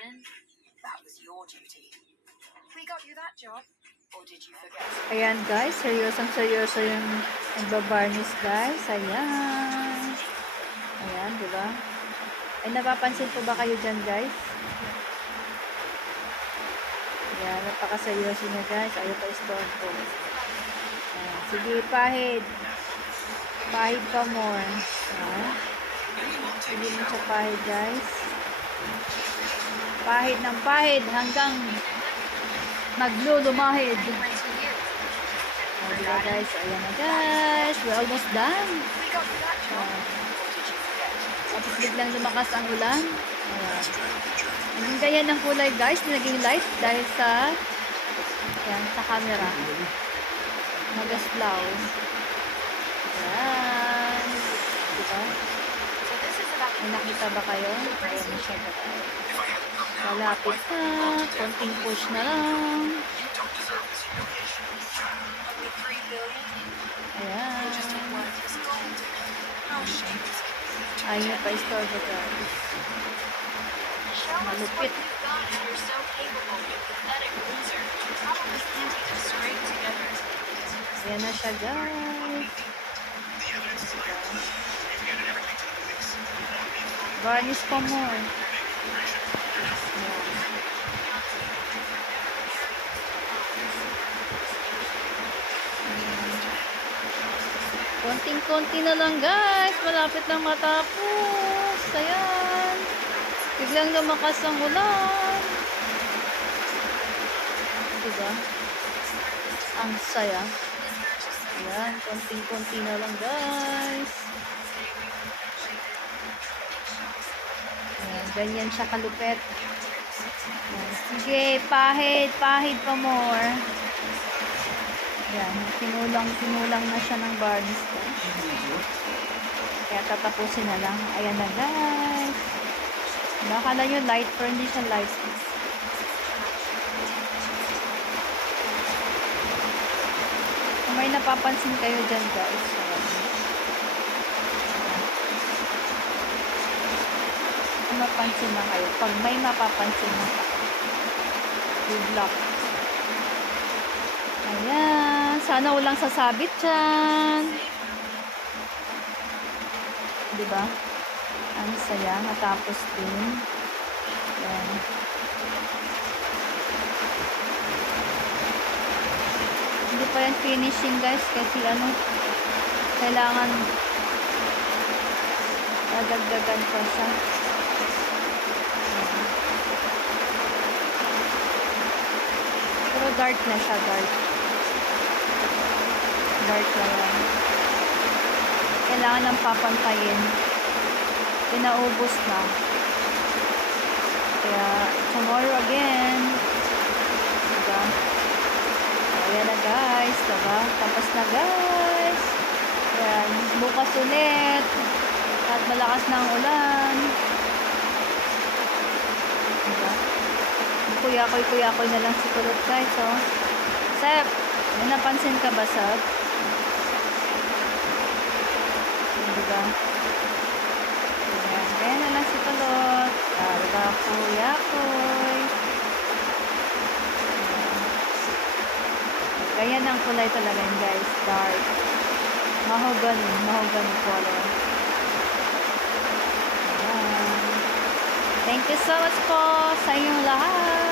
garden? That was your duty. We got you that job. Or did you forget? Ayan guys, seryoso yung nagbabarnish guys. Ayan. Ayan, di ba? Ay, napapansin po ba kayo dyan guys? Ayan, napakaseryoso niya guys. Ayaw pa store po. Ayan, sige, pahid. Pahid pa more. Ayan. Sige mo siya pahid guys. Pahid ng pahid hanggang maglulumahid. Diba guys? Ayan na guys. We're almost done. Tapos biglang lumakas ang ulan. Ayan. Naging ganyan ng kulay guys. Naging light dahil sa ayan, sa camera. Nagaslaw. Ayan. Diba? May nakita ba kayo? Ayan na siya guys. Malapit na. Konting push na lang. Ayan. Ayaw pa store ko guys. Malupit. Ayan na siya guys. Varnish pa more. Konting-konti na lang guys. Malapit na matapos. Ayan. Biglang lumakas ang ulan. Diba? Ang saya. Ayan. Konting-konti na lang guys. Ayan. Ganyan siya kalupet. Ayan. Sige. Pahid. Pahid pa more. Ayan, tinulang na siya ng varnish ko. Kaya tatapusin na lang. Ayan na guys. Nakala nyo light, pero hindi siya light. Kung may napapansin kayo dyan guys. Kung mapansin na kayo. Pag may mapapansin na kayo. Good luck. Ayan. Sana walang sasabit dyan. Diba? Ang saya. Matapos din. Ayan. Hindi pa yan finishing guys. Kasi ano, kailangan dadagdagan pa siya. Ayan. Pero dark na siya. Dark. Dark na yan. Kailangan ng papantayin. Pinaubos na. Kaya, tomorrow again. Diba? Ayan na guys. Diba? Tapos na guys. Ayan. Bukas ulit. At malakas na ang ulan. Diba? Kuya-koy na lang si Kulot guys. Oh. Sep, may napansin ka ba, Sep? Diba? Ayan na lang si Kulot. Diba, kuya-koy. Ganyan ang kulay talaga yun, guys. Dark. Mahogany color. Ayan. Thank you so much po sa inyong lahat.